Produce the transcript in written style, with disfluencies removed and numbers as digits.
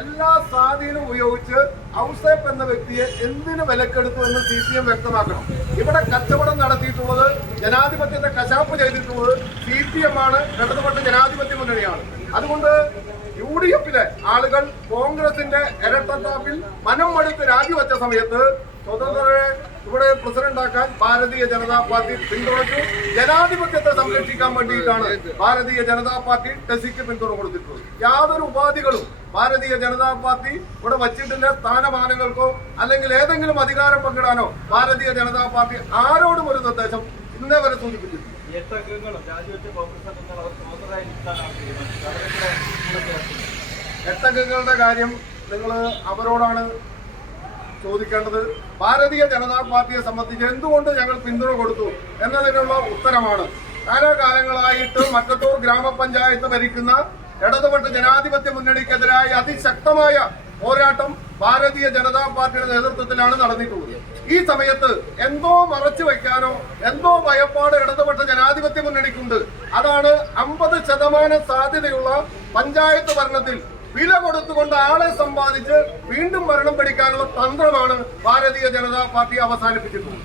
എല്ലാ സ്വാധീനവും ഉപയോഗിച്ച് ഔസേപ്പ് എന്ന വ്യക്തിയെ എന്തിനു വിലക്കെടുത്തു എന്ന് CPM വ്യക്തമാക്കണം. ഇവിടെ കച്ചവടം നടത്തിയിട്ടുള്ളത്, ജനാധിപത്യത്തെ കശാപ്പ് ചെയ്തിട്ടുള്ളത് CPM ആണ്, ഇടതുപക്ഷ ജനാധിപത്യ മുന്നണിയാണ്. അതുകൊണ്ട് UDF-ലെ ആളുകൾ കോൺഗ്രസിന്റെ ഇരട്ടത്താപ്പിൽ മനം മടുത്ത് രാജിവെച്ച സമയത്ത് സ്വതന്ത്രരെ ഇവിടെ പ്രസിഡന്റാക്കാൻ ഭാരതീയ ജനതാ പാർട്ടി പിന്തുണച്ചു. ജനാധിപത്യത്തെ സംരക്ഷിക്കാൻ വേണ്ടിയിട്ടാണ് ഭാരതീയ ജനതാ പാർട്ടി ടെസിക്ക് പിന്തുണ കൊടുത്തിട്ടുള്ളത്. യാതൊരു ഉപാധികളും ഭാരതീയ ജനതാ പാർട്ടി ഇവിടെ വച്ചിട്ടില്ല. സ്ഥാനമാനങ്ങൾക്കോ അല്ലെങ്കിൽ ഏതെങ്കിലും അധികാരം പങ്കിടാനോ ഭാരതീയ ജനതാ പാർട്ടി ആരോടും ഒരു നിർദ്ദേശം ഇന്നേ വരെ സൂചിപ്പിച്ചിട്ടില്ല. എട്ടംഗങ്ങളുടെ കാര്യം നിങ്ങൾ അവരോടാണ് ചോദിക്കേണ്ടത്. ഭാരതീയ ജനതാ പാർട്ടിയെ സംബന്ധിച്ച് എന്തുകൊണ്ട് ഞങ്ങൾ പിന്തുണ കൊടുത്തു എന്നതിനുള്ള ഉത്തരമാണ്. കാലാകാലങ്ങളായിട്ട് മക്കത്തൂർ ഗ്രാമപഞ്ചായത്ത് ഭരിക്കുന്ന ഇടതുപക്ഷ ജനാധിപത്യ മുന്നണിക്കെതിരായ അതിശക്തമായ പോരാട്ടം ഭാരതീയ ജനതാ പാർട്ടിയുടെ നേതൃത്വത്തിലാണ് നടന്നിട്ടുള്ളത്. ഈ സമയത്ത് എന്തോ മറച്ചു വയ്ക്കാനോ എന്തോ ഭയപ്പാട് ഇടതുപക്ഷ ജനാധിപത്യ മുന്നണിക്കുണ്ട്. അതാണ് 50% സാധ്യതയുള്ള പഞ്ചായത്ത് ഭരണത്തിൽ വില കൊടുത്തുകൊണ്ട് ആളെ സമ്പാദിച്ച് വീണ്ടും ഭരണം പിടിക്കാനുള്ള തന്ത്രമാണ് ഭാരതീയ ജനതാ പാർട്ടി അവസാനിപ്പിച്ചിട്ടുള്ളത്.